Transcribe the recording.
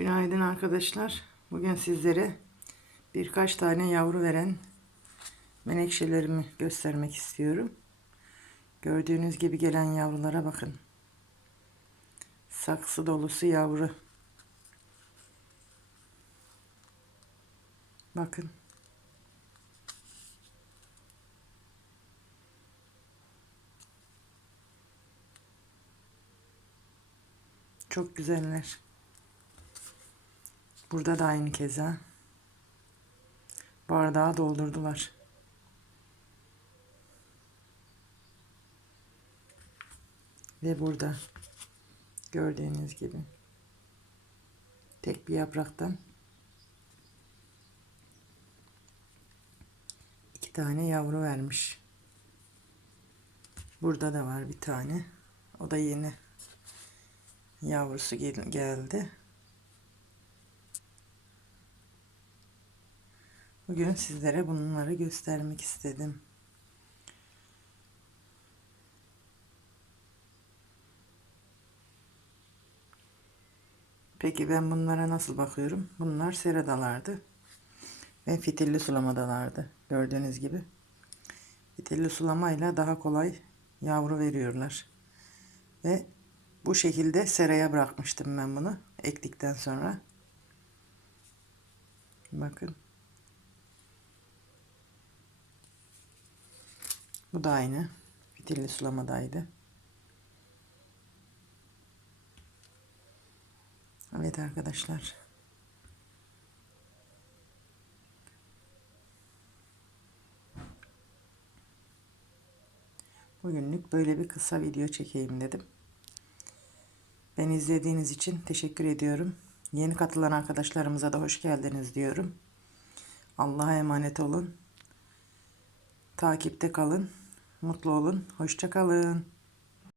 Günaydın arkadaşlar. Bugün sizlere birkaç tane yavru veren menekşelerimi göstermek istiyorum. Gördüğünüz gibi gelen yavrulara bakın. Saksı dolusu yavru. Bakın. Çok güzeller. Burada da aynı keza. Bardağı doldurdular. Ve burada gördüğünüz gibi tek bir yapraktan iki tane yavru vermiş. Burada da var bir tane. O da yeni yavrusu gel- geldi. Bugün sizlere bunları göstermek istedim. Peki ben bunlara nasıl bakıyorum? Bunlar seradalardı. Ve fitilli sulamadalardı. Gördüğünüz gibi. Fitilli sulamayla daha kolay yavru veriyorlar. Ve bu şekilde seraya bırakmıştım ben bunu ektikten sonra. Bakın. Bu da aynı. Fitilli sulamadaydı. Evet arkadaşlar. Bugünlük böyle bir kısa video çekeyim dedim. Beni izlediğiniz için teşekkür ediyorum. Yeni katılan arkadaşlarımıza da hoş geldiniz diyorum. Allah'a emanet olun. Takipte kalın. Mutlu olun. Hoşça kalın.